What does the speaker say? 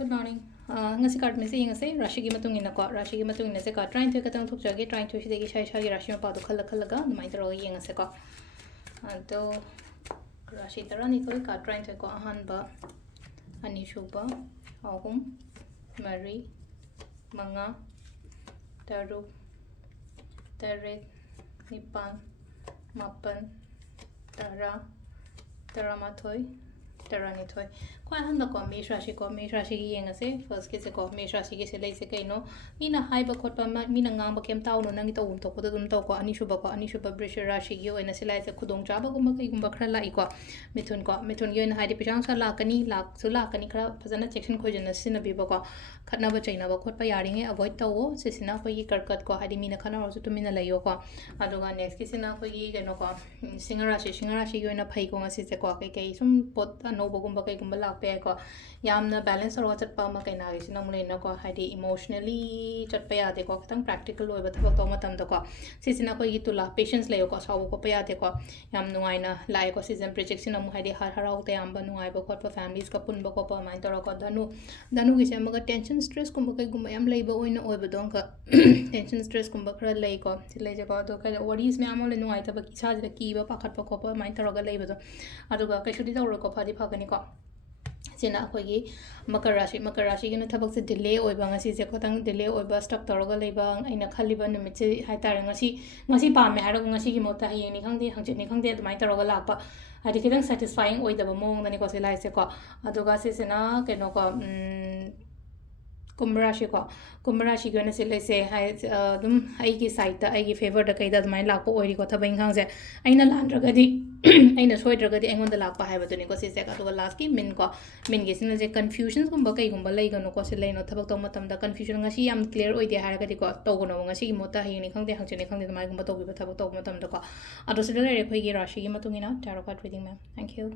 Good morning. Ngasi card में से ये ngasi राशि की मतुंगी ना को राशि की मतुंगी से का ट्राइन तो कतंग थुक जागे ट्राइन तो सीधे की शायद शायद राशि में पादु खल खल लगा नुमाइंद रोगी ये ngasi को तो राशि तरह नहीं तो का ट्राइन तो को आहान बा अनिशुबा आहुम मरी मंगा तरु तरे निपान मापन तरा तरा माथोई Taranitoy. Quite hand the commish rashi की यंग से फर्स्ट के से commish राशि के से ले से कहीं नो मीना हाई बकोट पर मीना गांव बकेम ताऊ नो नंगी तो उन तो खुद तुम तो को अनिशुभ ब्रिश राशि की वो इन्हें सिलाई से खुदों चाबा गुम्बा कहीं गुम्बा खड़ा लाई को मिथुन यो इन हाई पिचांग सा लाकनी खड़ा फजना चेक्शन खोजन से न बीबो को खतना बचाइना बकोट पर यारिंगे अवॉइड तो वो सिसिना को ये करकट को हाई मीना खाना और तो मीना लायो को अदुगा नेक्स्ट के सिना को ये कहीं नो को सिंगर राशि यो इन फाई को ngasi से को कहीं सुम पोत नोबगुम्बा कईगुम्बा लापे को यामना बैलेंस और चटपा मा कईना गिस नमुलेना को हाइडी इमोशनली चटपा यादे को खतंग प्रैक्टिकल ओइबा थबक तो मतम द को सिसिना को तुला पेशेंस लेयो को सावो को पयादे को याम नुआइना लाइ को सीजन प्रोजेक्ट सिना मु हाइडी हर हराउ ते याम नुआइबा को फैमिलीज को पुनबा को प माइन तोरा को धनु गिसे मग टेंशन स्ट्रेस कुम्बा कईगुम्बा याम लेबा ओइना ओइबा दों का टेंशन स्ट्रेस कुम्बा खरा लेइ को सिले जे को तो कई वरीज में आमले नुआइ तब किसा जे कीबा पाखत को प माइन तोरा ग लेबा दो अदुगा कइसुदि तौर को फादी फागनी को सिना अखोगी मकर राशि की थबक से डिले ओइबा ngasi से खतंग डिले ओइबा स्टक तौरगा लेबा अइना खलिबा निमित से हाइतारे ngasi पामे हारो ngasi की मोता हयेनी खंगदे हंगजेनी खंगदे अदुमाइ तौरगा लापा हाइदि खितंग सैटिस्फाइंग ओइदबा मोंगदनी को से लाइसे को अदुगा सेना केनो को कुंभ राशि की से लेसे अदुम की साइड की फेवर कई अदुमाइन लापो ओइरी को थब इंखांग से अइना लांद्रगदि अइना सोइद्रगदि अइंगोंद लापा हाइबदुनि को सिसे अदुगा लास्ट की मिन गे सिना जे कन्फ्यूजन गुंबा कईगुंबा लेगनो को से लेनो थबक तो मतमदा कन्फ्यूजन ngasi याम क्लियर ओइदे हारगदि को तौगनो ngasi की मोता हयेनी खंगदे हंगजेनी खंगदे अदुमाइ गुंबा तौगिबा थबक तो मतमदा को अदो सिदा लेरे खोइगी राशि की मतुंगिना tarot card reading ma'am thank you